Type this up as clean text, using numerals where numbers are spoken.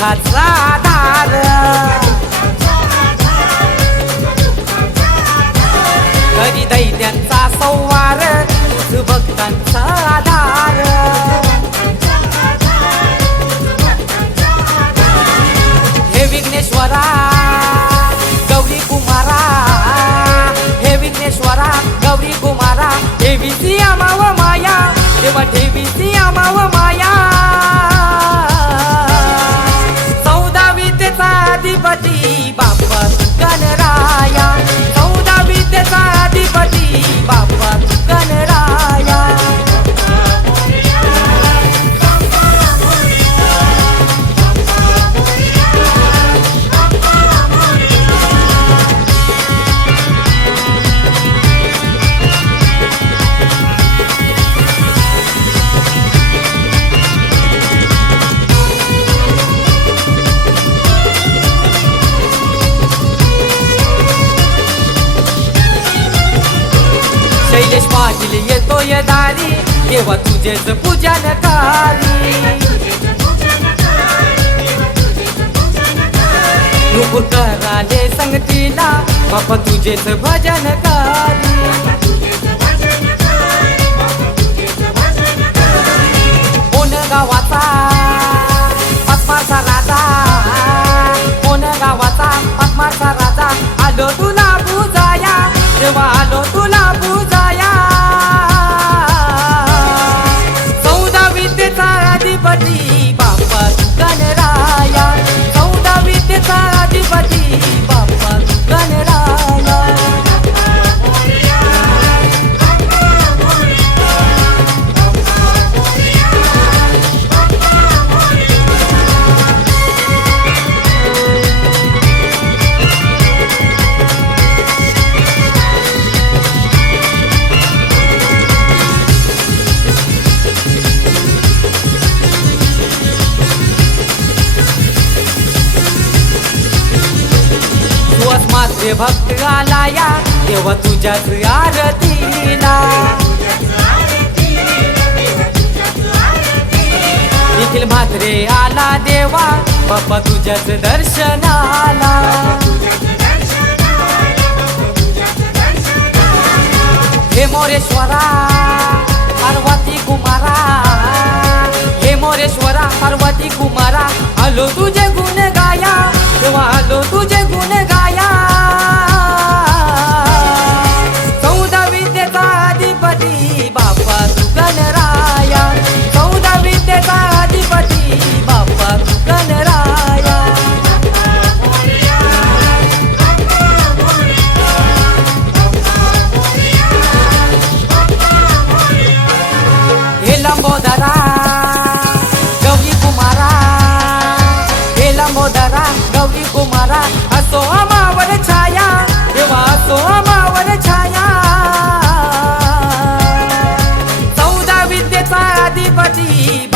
दुःखाचा आधार, कधी दैत्यांचा संवार, तुझ भक्तांचा आधार. हे विघ्नेश्वरा गौरी कुमारा, हे विघ्नेश्वरा गौरी कुमारा, ठेवीची आमाव माया, देवा ठेवीची आमाव माया. 14 विद्येचा अधिपती बाप्पा गणराया, 14 विद्येचा अधिपती बाप्पा गणराया. शैलेश पाटील येतोय दारी, देवा तुझेच पूजन करी. नुपूर कराले संगतीला, बाप्पा तुझेच भजन करी. कोण गावाचा पद्माचा राजा, कोण गावाचा पद्माचा राजा, आलो तुला बुजाया, देवा आलो तुला बुजाया. 14 विद्येचा अधिपती बाप्पा गणराया, 14 विद्येचा अधिपती बाप्पा गणराया. माझे भक्त आलाया, देवा तुझ्याच आरतीला. निखिल म्हात्रे आला देवा, बाप्पा तुझ्याच दर्शनाला. हे मोरेश्वरा पार्वती कुमारा, हे मोरेश्वरा पार्वती कुमारा, आलो तुझे गुण गाया, देवा आलो तुझे गुण गाया. 14 विद्येचा अधिपती बाप्पा तू गणराया, 14 विद्येचा अधिपती बाप्पा तू गणराया. हे लंबोदरा गौरी कुमारा, हे लंबोदरा गौरी कुमारा, असो आमावर छाया, देवा असो आमावर छाया. 14 विद्येचा अधिपती